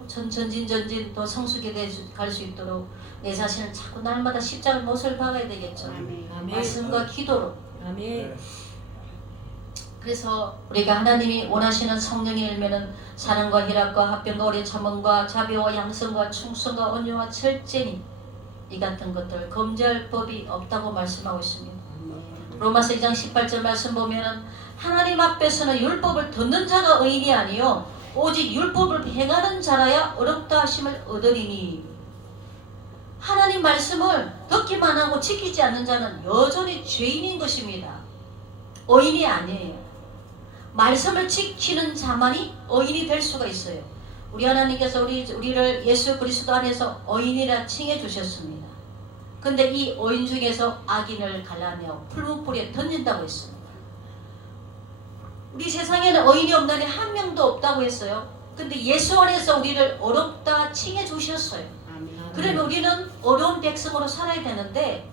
전진 또 성숙이 갈 수 있도록 내 자신을 자꾸 날마다 십자가 못을 박아야 되겠죠. 아멘. 말씀과 기도로. 아멘. 그래서 우리가 하나님이 원하시는 성령의 열매는 사랑과 희락과 화평과 오래 참음과 자비와 양성과 충성과 온유와 절제니 이 같은 것들 검증할 법이 없다고 말씀하고 있습니다. 로마서 2장 18절 말씀 보면은 하나님 앞에서는 율법을 듣는 자가 의인이 아니요 오직 율법을 행하는 자라야 어렵다 하심을 얻으리니. 하나님 말씀을 듣기만 하고 지키지 않는 자는 여전히 죄인인 것입니다. 의인이 아니에요. 말씀을 지키는 자만이 의인이 될 수가 있어요. 우리 하나님께서 우리를 예수 그리스도 안에서 의인이라 칭해 주셨습니다. 근데 이 의인 중에서 악인을 갈라내어 풀무 불에 던진다고 했습니다. 우리 세상에는 의인이 없나니 한 명도 없다고 했어요. 근데 예수 안에서 우리를 어렵다 칭해 주셨어요. 그러면 우리는 어려운 백성으로 살아야 되는데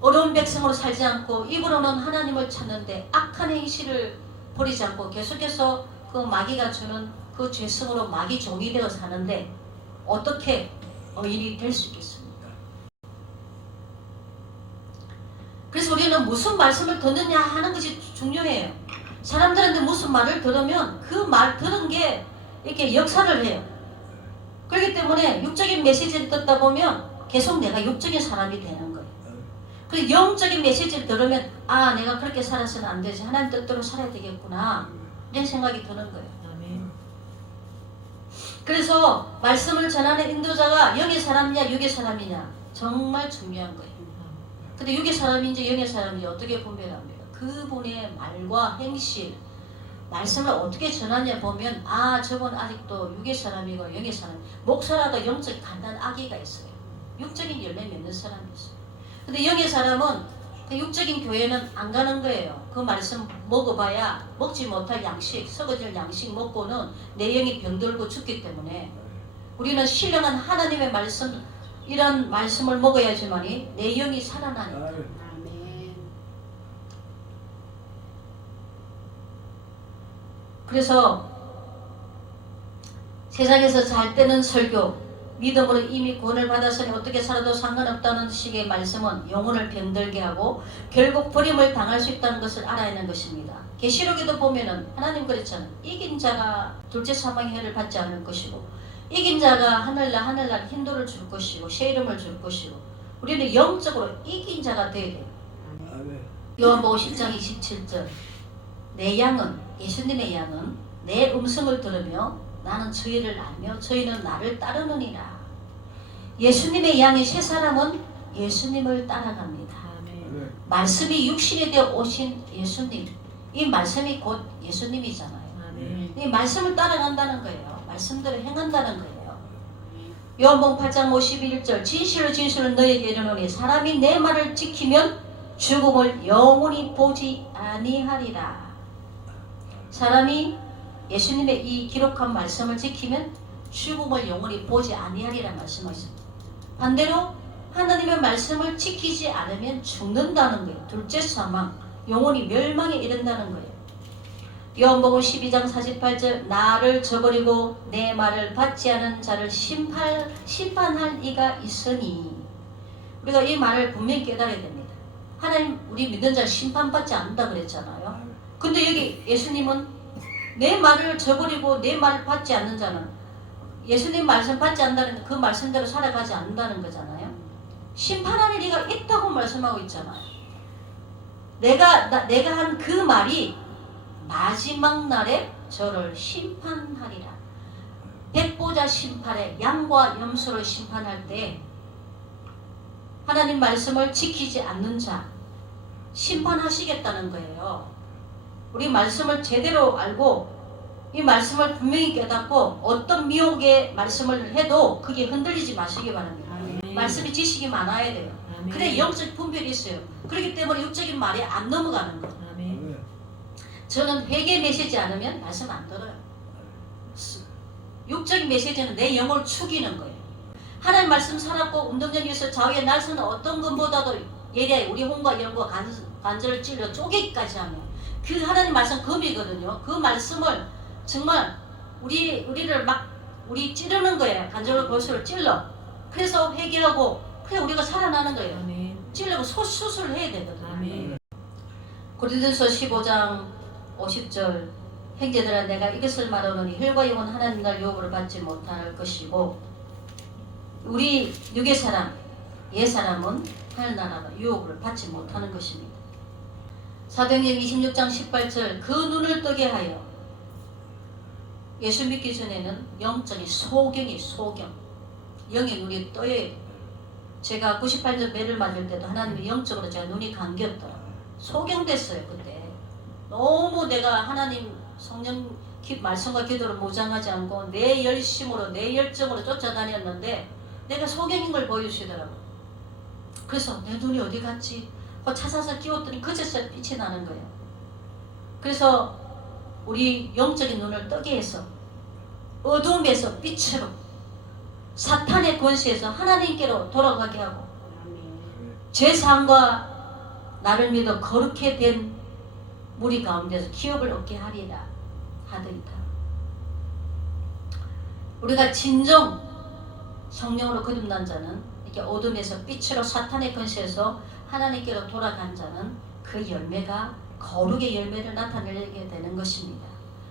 어려운 백성으로 살지 않고 입으로는 하나님을 찾는데 악한 행실을 버리지 않고 계속해서 그 마귀가 주는 그 죄성으로 마귀 종이 되어 사는데 어떻게 의인이 될 수 있겠습니까? 그래서 우리는 무슨 말씀을 듣느냐 하는 것이 중요해요. 사람들한테 무슨 말을 들으면 그 말 들은 게 이렇게 역사를 해요. 그렇기 때문에 육적인 메시지를 듣다 보면 계속 내가 육적인 사람이 되는 거예요. 그 영적인 메시지를 들으면 아 내가 그렇게 살아서는 안 되지. 하나님 뜻대로 살아야 되겠구나. 이런 생각이 드는 거예요. 아멘. 그래서 말씀을 전하는 인도자가 영의 사람이냐 육의 사람이냐 정말 중요한 거예요. 근데 육의 사람인지 영의 사람인지 어떻게 분별합니까? 그분의 말과 행실 말씀을 어떻게 전하냐 보면 아 저건 아직도 육의 사람이고 영의 사람 목사라도 영적인 간단 아기가 있어요. 육적인 열매 맺는 사람이 있어요. 근데 영의 사람은 그 육적인 교회는 안 가는 거예요. 그 말씀 먹어봐야 먹지 못할 양식 썩어질 양식 먹고는 내 영이 병들고 죽기 때문에 우리는 신령한 하나님의 말씀 이런 말씀을 먹어야지만이 내 영이 살아나니까. 아멘. 그래서 세상에서 잘 때는 설교 믿음으로 이미 구원을 받았으니 어떻게 살아도 상관없다는 식의 말씀은 영혼을 병들게 하고 결국 버림을 당할 수 있다는 것을 알아야 하는 것입니다. 계시록에도 보면은 하나님 그랬잖아요. 이긴 자가 둘째 사망의 해를 받지 않을 것이고 이긴 자가 하늘날 힌도를 줄 것이고 새 이름을 줄 것이고 우리는 영적으로 이긴 자가 되어야 돼요. 요한복음 10장 27절 내 양은 예수님의 양은 내 음성을 들으며 나는 저희를 알며 저희는 나를 따르느니라. 예수님의 양의 세 사람은 예수님을 따라갑니다. 말씀이 육신이 되어 오신 예수님 이 말씀이 곧 예수님이잖아요. 아멘. 이 말씀을 따라간다는 거예요. 말씀대로 행한다는 거예요. 요한복음 8장 51절 진실로 진실로 너희에게 이르노니 사람이 내 말을 지키면 죽음을 영원히 보지 아니하리라. 사람이 예수님의 이 기록한 말씀을 지키면 죽음을 영원히 보지 아니하리라 말씀하셨습니다. 반대로 하나님의 말씀을 지키지 않으면 죽는다는 거예요. 둘째 사망, 영원히 멸망에 이른다는 거예요. 요한복음 12장 48절 나를 저버리고 내 말을 받지 않은 자를 심판할 이가 있으니, 우리가 이 말을 분명히 깨달아야 됩니다. 하나님 우리 믿는 자를 심판받지 않는다 그랬잖아요. 근데 여기 예수님은 내 말을 저버리고 내 말을 받지 않는 자는, 예수님 말씀 받지 않는다는 그 말씀대로 살아가지 않는다는 거잖아요. 심판하는 이가 있다고 말씀하고 있잖아요. 내가 한 그 말이 마지막 날에 저를 심판하리라. 백보자 심판에 양과 염소를 심판할 때 하나님 말씀을 지키지 않는 자 심판하시겠다는 거예요. 우리 말씀을 제대로 알고 이 말씀을 분명히 깨닫고 어떤 미혹의 말씀을 해도 그게 흔들리지 마시기 바랍니다. 아멘. 말씀이 지식이 많아야 돼요. 아멘. 그래 영적 분별이 있어요. 그렇기 때문에 육적인 말이 안 넘어가는 거예요. 아멘. 저는 회개 메시지 않으면 말씀 안 들어요. 육적인 메시지는 내 영을 죽이는 거예요. 하나님 말씀 살았고 운동장에서 좌우에 날서는 어떤 것보다도 예리하게 우리 혼과 영과 관절을 찔러 쪼개기까지 하면 그 하나님 말씀 검이거든요. 그 말씀을 정말 우리를 막 우리 찌르는 거예요. 관절로 골수를 찔러. 그래서 회개하고 그래 우리가 살아나는 거예요. 아멘. 찔르고 수술을 해야 되거든요. 아멘. 고린도서 15장 50절 형제들아 내가 이것을 말하노니 혈과 영은 하나님 날 유업을 받지 못할 것이고 우리 육의 사람 옛 사람은 하늘나라가 유업을 받지 못하는 것입니다. 사도행전 26장 18절 그 눈을 뜨게 하여 예수 믿기 전에는 영적인 소경이 소경 영의 눈이 떠요. 제가 98년 매를 맞을 때도 하나님의 영적으로 제가 눈이 감겼더라. 소경됐어요. 그때 너무 내가 하나님 성령 말씀과 기도를 무장하지 않고 내 열심으로 내 열정으로 쫓아다녔는데 내가 소경인 걸 보여주시더라고요. 그래서 내 눈이 어디 갔지? 찾아서 끼웠더니 그제서 빛이 나는 거예요. 그래서 우리 영적인 눈을 뜨게 해서 어둠에서 빛으로 사탄의 권세에서 하나님께로 돌아가게 하고 죄사함과 나를 믿어 거룩해 된 무리 가운데서 기업을 얻게 하리라 하더이다. 우리가 진정 성령으로 거듭난 자는 이렇게 어둠에서 빛으로 사탄의 권세에서 하나님께로 돌아간 자는 그 열매가 거룩의 열매를 나타내게 되는 것입니다.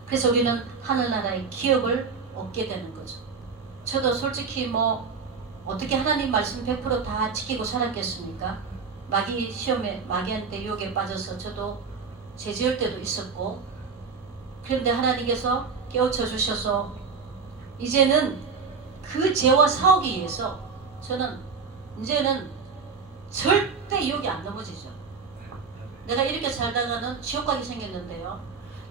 그래서 우리는 하늘나라의 기업을 얻게 되는 거죠. 저도 솔직히 뭐 어떻게 하나님 말씀 100% 다 지키고 살았겠습니까? 마귀 시험에 마귀한테 유혹에 빠져서 저도 죄지을 때도 있었고 그런데 하나님께서 깨우쳐 주셔서 이제는 그 죄와 싸우기 위해서 저는 이제는 절대 유혹이 안 넘어지죠. 내가 이렇게 살다가는 지옥 가게 생겼는데요.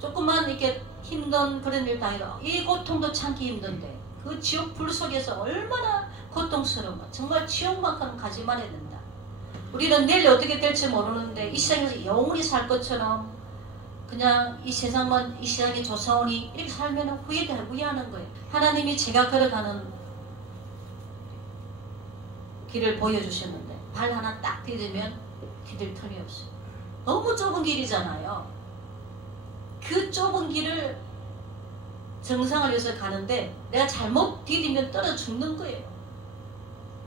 조금만 이렇게 힘든 그런 일 당해도 이 고통도 참기 힘든데 그 지옥 불 속에서 얼마나 고통스러운가. 정말 지옥만큼 가지만 해야 된다. 우리는 내일 어떻게 될지 모르는데 이 세상에서 영원히 살 것처럼 그냥 이 세상에 조사오니 이렇게 살면 후회하는 거예요. 하나님이 제가 걸어가는 길을 보여주셨는데 발 하나 딱 디디면 디딜 틈이 없어요. 너무 좁은 길이잖아요. 그 좁은 길을 정상을 위해서 가는데 내가 잘못 디디면 떨어 죽는 거예요.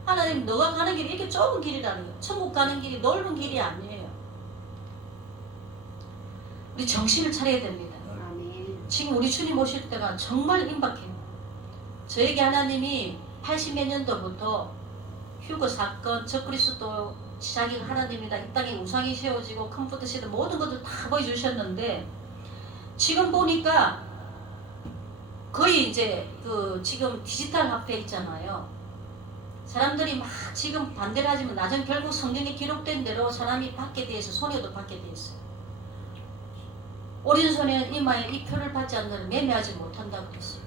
하나님 너가 가는 길이 이렇게 좁은 길이라는 거예요. 천국 가는 길이 넓은 길이 아니에요. 우리 정신을 차려야 됩니다. 지금 우리 주님 오실 때가 정말 임박해요. 저에게 하나님이 80몇 년도부터 휴거 사건, 적그리스도 시작이 하나님이다. 이 땅에 우상이 세워지고 컴퓨터 시대 모든 것들 다 보여주셨는데 지금 보니까 거의 이제 지금 디지털 화폐 있잖아요. 사람들이 막 지금 반대를 하지만 나중 결국 성경에 기록된 대로 사람이 받게 돼 있어. 손해도 받게 돼 있어요. 오른손에 이마에 이 표를 받지 않는 매매하지 못한다고 그랬어요.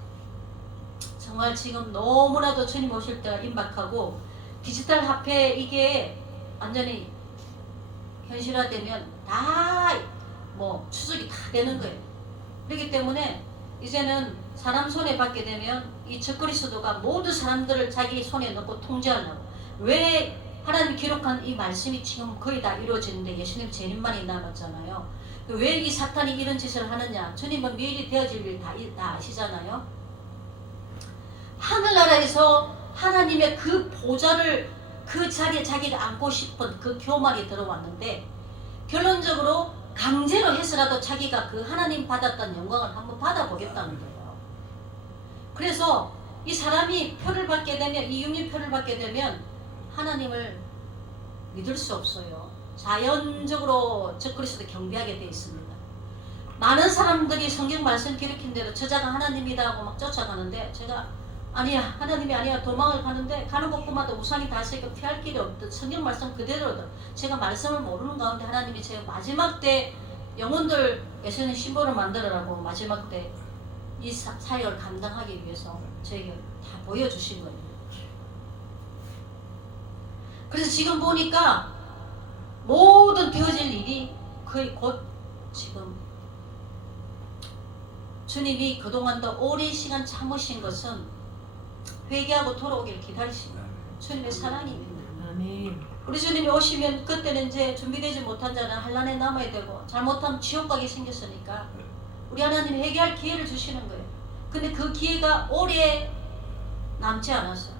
정말 지금 너무나도 주님 오실 때가 임박하고 디지털 화폐 이게 완전히 현실화되면 다 뭐 추적이 다 되는 거예요. 그렇기 때문에 이제는 사람 손에 받게 되면 이 적그리스도가 모든 사람들을 자기 손에 넣고 통제하려고. 왜 하나님 기록한 이 말씀이 지금 거의 다 이루어지는데 예수님 재림만이 남았잖아요. 왜 이 사탄이 이런 짓을 하느냐? 주님은 미리 되어질 일 다 아시잖아요. 하늘나라에서 하나님의 그 보좌를 그 자리에 자기가 앉고 싶은 그 교만이 들어왔는데 결론적으로 강제로 해서라도 자기가 그 하나님 받았던 영광을 한번 받아보겠다는 거예요. 그래서 이 사람이 표를 받게 되면, 이 육류표를 받게 되면 하나님을 믿을 수 없어요. 자연적으로 적그리스도 경배하게 돼 있습니다. 많은 사람들이 성경 말씀 기록한 대로 저자가 하나님이다 하고 막 쫓아가는데 제가 아니야, 하나님이 아니야, 도망을 가는데 가는 곳마다 우상이 다 있으니까 피할 길이 없듯 성경 말씀 그대로든 제가 말씀을 모르는 가운데 하나님이 제가 마지막 때 영혼들 예수님 심보를 만들어라고 마지막 때 이 사역을 감당하기 위해서 저에게 다 보여주신 거예요. 그래서 지금 보니까 모든 되어질 일이 거의 곧 지금 주님이 그동안도 오랜 시간 참으신 것은 회개하고 돌아오길 기다리시고 주님의 사랑입니다. 아멘. 우리 주님이 오시면 그때는 이제 준비되지 못한 자는 한란에 남아야 되고 잘못하면 지옥 가게 생겼으니까 우리 하나님이 회개할 기회를 주시는 거예요. 근데 그 기회가 오래 남지 않았어요.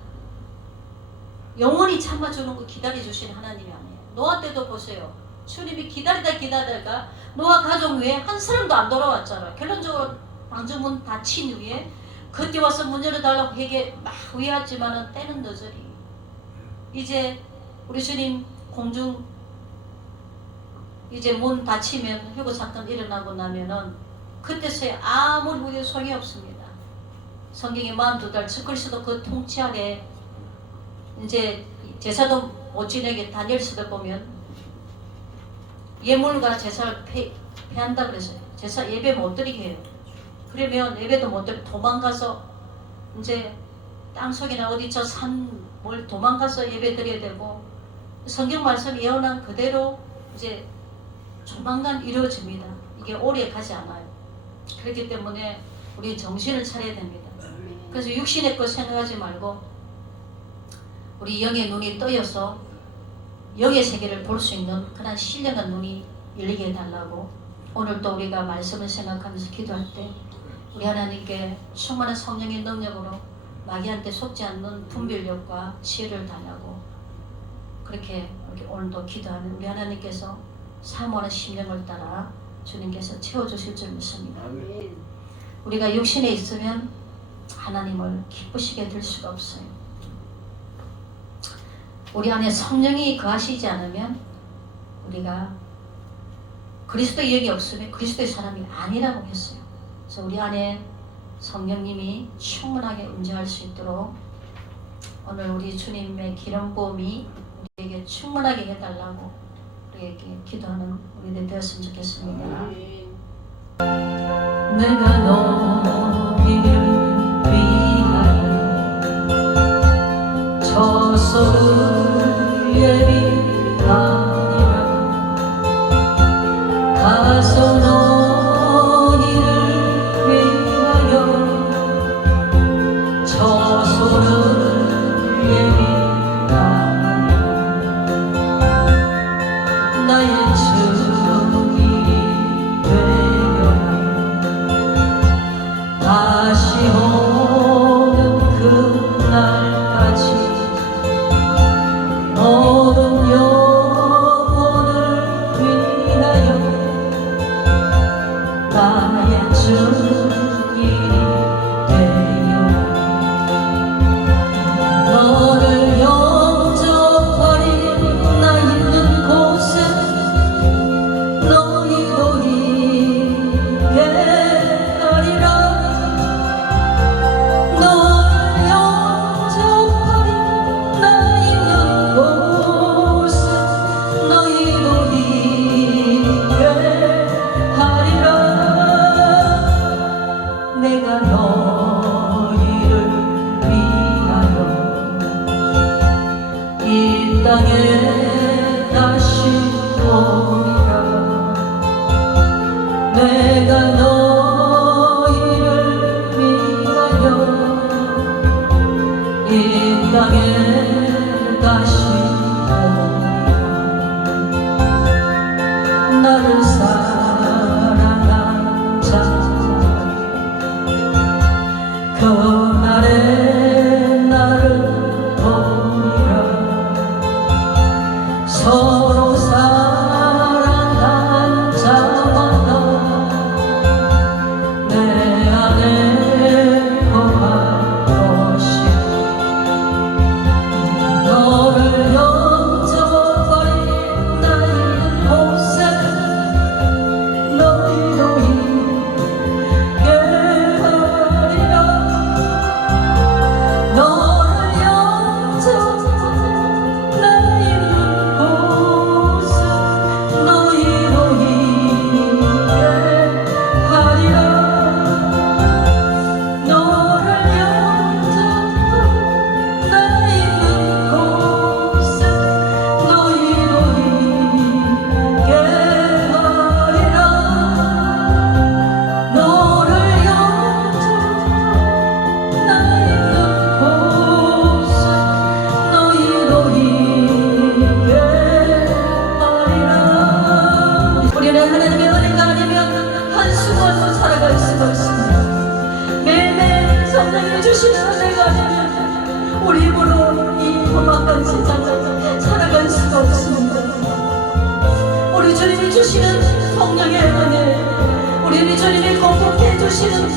영원히 참아주는 거 기다려주시는 하나님이 아니에요. 노아 때도 보세요. 주님이 기다리다가 노아 가족 외에 한 사람도 안 돌아왔잖아요. 결론적으로 방주문 닫힌 후에 그때 와서 문 열어달라고 회개 막 후회하지만은 때는 늦으리. 이제 우리 주님 공중 이제 문 닫히면 회고 사건 일어나고 나면은 그때서야 아무리 후회 소용이 없습니다. 성경에 42달 적그리스도 그 통치 아래 이제 제사도 못 지내게 다니엘서도 보면 예물과 제사를 폐한다 그랬어요. 제사 예배 못 드리게 해요. 그러면 예배도 못 드리고 도망가서 이제 땅속이나 어디 저 산 뭘 도망가서 예배 드려야 되고 성경 말씀 예언한 그대로 이제 조만간 이루어집니다. 이게 오래 가지 않아요. 그렇기 때문에 우리 정신을 차려야 됩니다. 그래서 육신의 것 생각하지 말고 우리 영의 눈이 떠여서 영의 세계를 볼 수 있는 그런 신령한 눈이 열리게 해달라고 오늘도 우리가 말씀을 생각하면서 기도할 때 우리 하나님께 충만한 성령의 능력으로 마귀한테 속지 않는 분별력과 지혜를 달라고 그렇게 오늘도 기도하는 우리 하나님께서 사모하는 심령을 따라 주님께서 채워주실 줄 믿습니다. 우리가 육신에 있으면 하나님을 기쁘시게 될 수가 없어요. 우리 안에 성령이 거하시지 않으면 우리가 그리스도의 영이 없으면 그리스도의 사람이 아니라고 했어요. 그래서 우리 안에 성령님이 충분하게 임재할 수 있도록 오늘 우리 주님의 기름 부음이 우리에게 충분하게 해달라고 우리에게 기도하는 우리들 되었으면 좋겠습니다. 내가 너희를 위하여 저 소를 예비하니라 가서 너희를 위하여 저 소를 예비하니라 나의 증인이 되려 다시 오는 그날까지 모든 땅에 다시 오리라. 내가 너희를 위하여 이 땅에 다시 오리라. 나를 사랑한 자 그날에 나를 보리라. 서로 사랑한 자마다 내 안에 거할 것이라. 너를 영접버린 나의 곳에 너희로 있게 하리라. 너를 영접버린 나의 곳에 너희로 있게 하리라. 너를 영접버린 나의 곳에 너희로 있게 하리라. 너를 영접버린 나의 곳에 너희로 있게 하리라. 우리는 하나님의 은혜가 아니면 한순간도 살아갈 수가 없습니다. 매일매일 성령이 주시는 은혜가 아니면 우리 힘으로 이 험악한 세상을 살아갈 수가 없습니다. 우리 주님이 주시는 성령의 은혜, 우리 주님이 공급해 주시는 그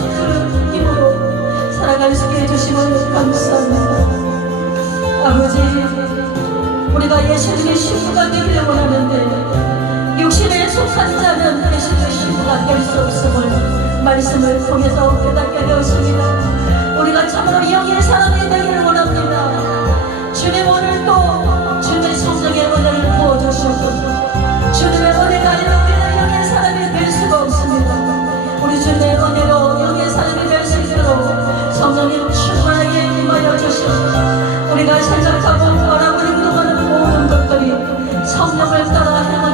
힘으로 살아갈 수 있게 해주심을 감사합니다. 아버지, 우리가 예수님의 신부가 되기를 원하는데 육신에 속한 자는 예수님의 신부가 될 수 없음을 말씀을 통해서 깨닫게 되었습니다. 우리가 참으로 영의 사람이 되기를 원합니다. 주님, 오늘 또 주님의 성령의 은혜를 부어주시고 주님의 은혜가 아니라 우리는 영의 사람이 될 수가 없습니다. 우리 주님의 은혜로 영의 사람이 될 수 있도록 성령님 충만하게 임하여 주시고 우리가 생각하고 바라고 행동하는 모든 것들이 성령을 따라 행하는